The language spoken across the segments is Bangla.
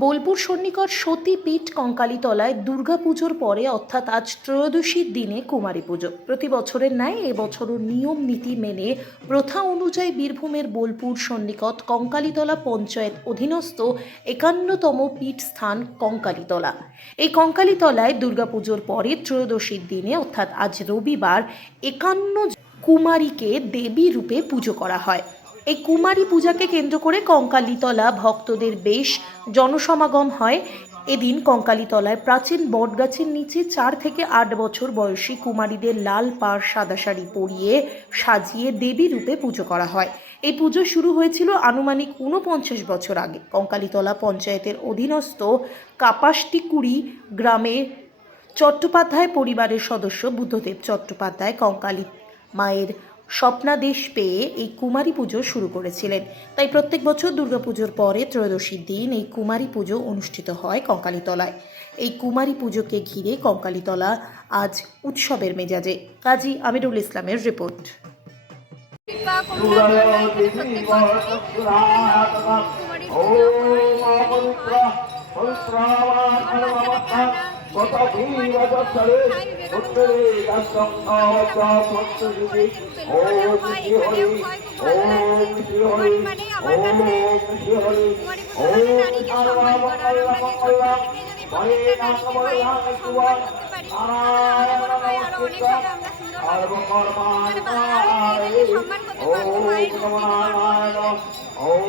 বোলপুর সন্নিকট সতীপীঠ কঙ্কালীতলায় দুর্গাপুজোর পরে, অর্থাৎ আজ ত্রয়োদশীর দিনে কুমারী পুজো। প্রতি বছরের ন্যায় এবছরও নিয়ম নীতি মেনে প্রথা অনুযায়ী বীরভূমের বোলপুর সন্নিকট কঙ্কালীতলা পঞ্চায়েত অধীনস্থ একান্নতম পীঠ স্থান কঙ্কালীতলা। এই কঙ্কালীতলায় দুর্গাপুজোর পরে ত্রয়োদশীর দিনে, অর্থাৎ আজ রবিবার, একান্ন কুমারীকে দেবী রূপে পুজো করা হয়। এই কুমারী পূজাকে কেন্দ্র করে কঙ্কালীতলা ভক্তদের বেশ জনসমাগম হয়। এদিন কঙ্কালীতলায় প্রাচীন বটগাছের নিচে চার থেকে আট বছর বয়সী কুমারীদের লাল পাড় সাদা শাড়ি পরিয়ে সাজিয়ে দেবী রূপে পুজো করা হয়। এই পুজো শুরু হয়েছিল আনুমানিক ঊনপঞ্চাশ বছর আগে। কঙ্কালীতলা পঞ্চায়েতের অধীনস্থ কাপাসটিকুড়ি গ্রামে চট্টোপাধ্যায় পরিবারের সদস্য বুদ্ধদেব চট্টোপাধ্যায় কঙ্কালী মায়ের স্বপ্নাদেশ পেয়ে এই কুমারী পুজো শুরু করেছিলেন তাই প্রত্যেক বছর দুর্গাপুজোর পরে ত্রয়োদশীর দিন এই কুমারী পুজো অনুষ্ঠিত হয় কঙ্কালীতলায় এই কুমারী পুজোকে ঘিরে কঙ্কালীতলা আজ উৎসবের মেজাজে কাজী আমিরুল ইসলামের রিপোর্ট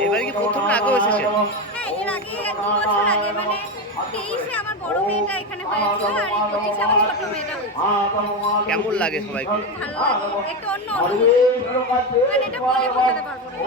এবার কি প্রথম না আগেও এসেছেন হ্যাঁ এর আগে এক বছর আগে মানে তেইশে বড় মেয়েটা এখানে হয়েছিল আর এই পঁচিশে আমার ছোট মেয়েটা হয়েছে। কেমন লাগে সবাইকে? ভালো লাগে। একটু অন্য অনুভূতি মানে এটা বলে বোঝাতে পারব না।